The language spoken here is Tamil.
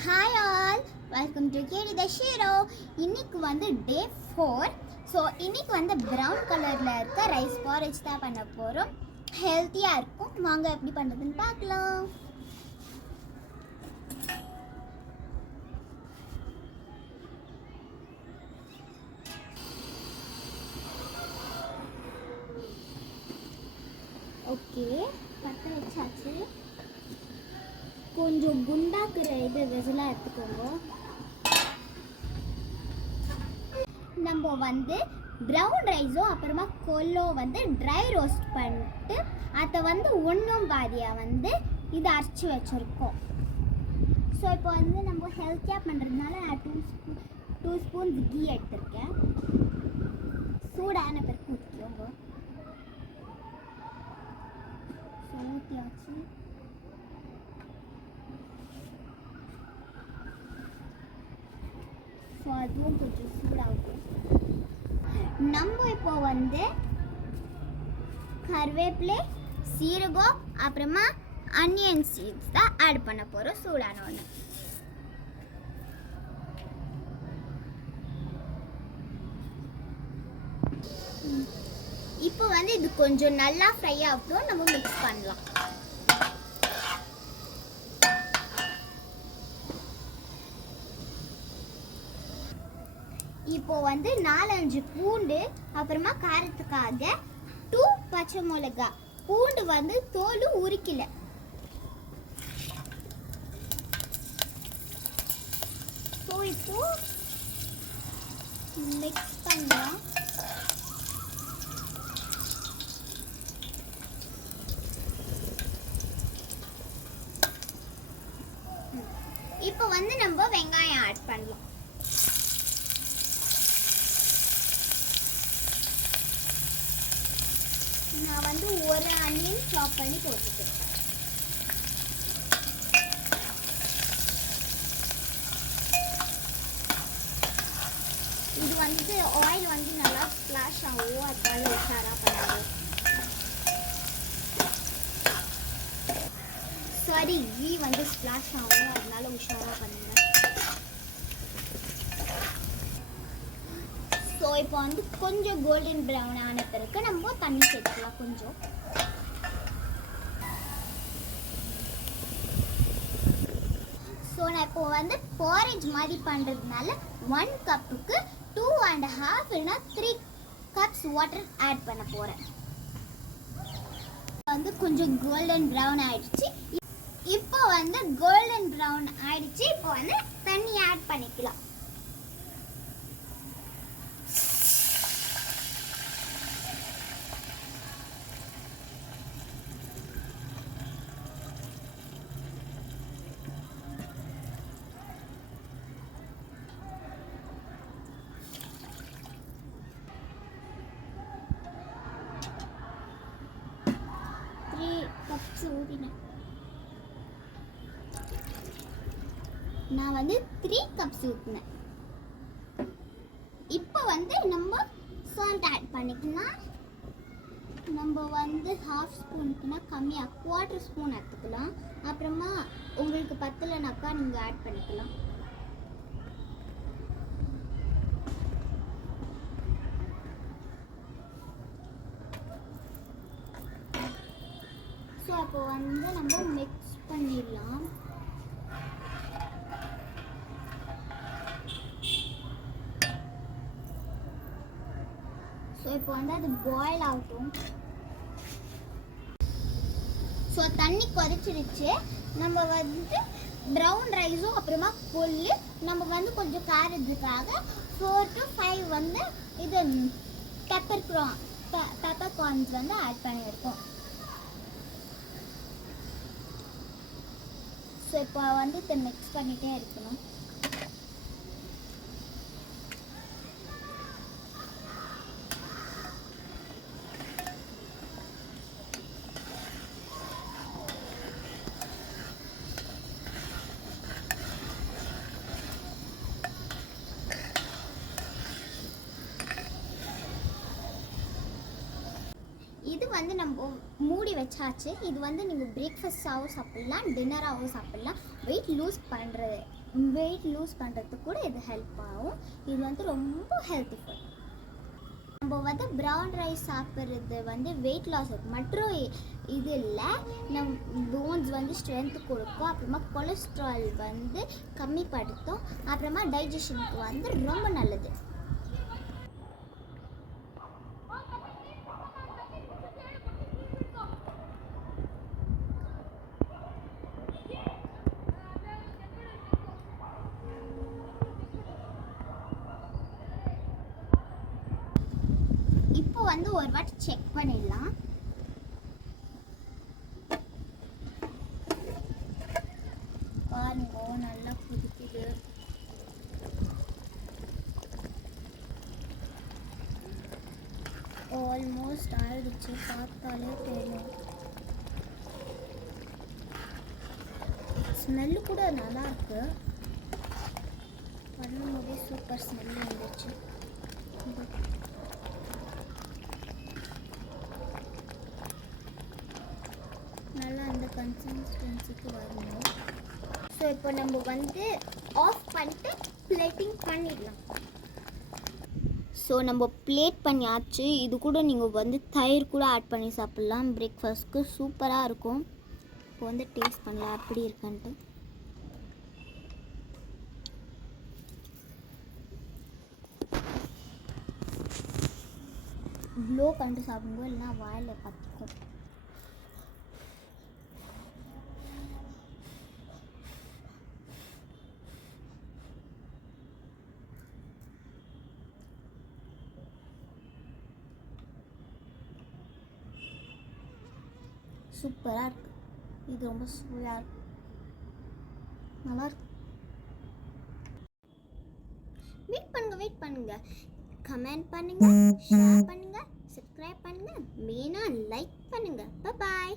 ஹாய் ஆல், வெல்கம் டு கேடி த ஷீரோ. இன்னைக்கு வந்து டே 4. ஸோ இன்னைக்கு வந்து ப்ரௌன் கலரில் இருக்க ரைஸ் பாரேஜ் தான் பண்ண போகிறோம். ஹெல்த்தியாக இருக்கும். வாங்க எப்படி பண்ணுறதுன்னு பார்க்கலாம். ஓகே, பற்ற வச்சாச்சு. கொஞ்சம் குண்டாக்குற இது வெசலாக எடுத்துக்கோங்க. நம்ம வந்து ப்ரௌன் ரைஸோ அப்புறமா கொல்லோ வந்து ட்ரை ரோஸ்ட் பண்ணிட்டு அதை வந்து ஒன்றும் பாதியாக வந்து இதை அரைச்சி வச்சுருக்கோம். ஸோ இப்போ வந்து நம்ம ஹெல்த்தியாக பண்ணுறதுனால நான் டூ ஸ்பூன்ஸ் கீ எடுத்திருக்கேன். சூடான பிறகு ஊற்றிக்கோங்க. ஸோ ஊற்றியாச்சு. ஸோ அதுவும் கொஞ்சம் சூடாகும். நம்ம இப்போ வந்து கருவேப்பிலை, சீரகம் அப்புறமா அனியன் சீட்ஸ் தான் ஆட் பண்ண போகிறோம். சூடான ஒன்று. இப்போ வந்து இது கொஞ்சம் நல்லா ஃப்ரை ஆகட்டும். நம்ம மிக்ஸ் பண்ணலாம். இப்போ வந்து 4-5 பூண்டு, அப்புறமா காரத்துக்காக 2 பச்சை மிளகா. பூண்டு வந்து தோல் உரிக்கல. ஸோ இப்போ மிக்ஸ் பண்ணலாம். இப்போ வந்து நம்ம வெங்காயம் ஆட் பண்ணலாம். நான் வந்து ஒரு ஆனியன் சாப் பண்ணி போட்டுக்கிறேன். இது வந்து ஆயில் வந்து நல்லா ஸ்ப்ளாஷ் ஆகும். அதனால உஷாராக பண்ணாது. சாரி, கீ வந்து ஸ்ப்ளாஷ் ஆகும். அதனால உஷாராக பண்ணுங்க. ஸோ இப்போ வந்து கொஞ்சம் கோல்டன் ப்ரௌன் ஆன பிறகு நம்ம தண்ணி சேர்த்துக்கலாம் கொஞ்சம். ஸோ நான் இப்போ வந்து பாரேஜ் மாதிரி பண்ணுறதுனால 1 கப்புக்கு 2.5 இல்லைனா 3 கப்ஸ் வாட்டர் ஆட் பண்ண போகிறேன். வந்து கொஞ்சம் கோல்டன் ப்ரௌன் ஆயிடுச்சு. இப்போ வந்து கோல்டன் ப்ரௌன் ஆயிடுச்சு. இப்போ வந்து தண்ணி ஆட் பண்ணிக்கலாம். நான் வந்து 3 கப்ஸ் ஊற்றினேன். இப்போ வந்து நம்ம சால்ட் ஆட் பண்ணிக்கலாம். நம்ம வந்து 1/2 ஸ்பூனுக்குனா கம்மியாக 1/4 ஸ்பூன் எடுத்துக்கலாம். அப்புறமா உங்களுக்கு பத்தலைனாக்கா நீங்கள் ஆட் பண்ணிக்கலாம். ஸோ அப்போ வந்து நம்ம மிக்ஸ் பண்ணிடலாம். ஸோ இப்போ வந்து அது பாயில் ஆகட்டும். ஸோ தண்ணி கொதிச்சிருச்சு. நம்ம வந்து ப்ரௌன் ரைஸும் அப்புறமா கொள்ளு நம்ம வந்து கொஞ்சம் காரத்துக்காக 4 to 5 வந்து இது பெப்பர் கார்ன்ஸ் வந்து ஆட் பண்ணியிருக்கோம். ஸோ இப்போ வந்து இதை மிக்ஸ் பண்ணிகிட்டே இருக்கணும். இது வந்து நம்ம மூடி வச்சாச்சு. இது வந்து நீங்கள் பிரேக்ஃபாஸ்ட்டாகவும் சாப்பிட்லாம், டின்னராகவும் சாப்பிட்லாம். வெயிட் லூஸ் பண்ணுறது வெயிட் லூஸ் பண்ணுறதுக்கு கூட இது ஹெல்ப் ஆகும். இது வந்து ரொம்ப ஹெல்த்திஃபுல். நம்ம வந்து ப்ரௌன் ரைஸ் சாப்பிட்றது வந்து வெயிட் லாஸ் மற்றும் இது இல்லை, போன்ஸ் வந்து ஸ்ட்ரென்த் கொடுக்கும், அப்புறமா கொலஸ்ட்ரால் வந்து கம்மிப்படுத்தும், அப்புறமா டைஜஷனுக்கு வந்து ரொம்ப நல்லது. இப்போ வந்து ஒரு வாட்டி செக் பண்ணிடலாம். பாருங்க, நல்லா கொதிக்குது. ஆல்மோஸ்ட் ஆயிடுச்சு, பார்த்தாலே தெரியும். ஸ்மெல்லு கூட நல்லா இருக்கு. பண்ணும்போதே சூப்பர் ஸ்மெல் வந்துச்சு. நல்லா அந்த கன்சிஸ்டன்சிக்கு வரணும். ஸோ இப்போ நம்ம வந்து ஆஃப் பண்ணிட்டு பிளேட்டிங் பண்ணிடலாம். ஸோ நம்ம பிளேட் பண்ணியாச்சு. இது கூட நீங்கள் வந்து தயிர் கூட ஆட் பண்ணி சாப்பிட்லாம். பிரேக்ஃபாஸ்ட்க்கு சூப்பராக இருக்கும். இப்போ வந்து டேஸ்ட் பண்ணலாம் எப்படி இருக்குன்ட்டு. ப்ளோ பண்ணிட்டு சாப்பிடும்போது இல்லைன்னா வாயில் பற்றிக்கும். சூப்பராக இருக்குது. இது ரொம்ப சுவையாக இருக்கு, நல்லா இருக்கு. வெயிட் பண்ணுங்க, கமெண்ட் பண்ணுங்க, ஷேர் பண்ணுங்க, சப்ஸ்கிரைப் பண்ணுங்க, மெயினாக லைக் பண்ணுங்க. பாய்.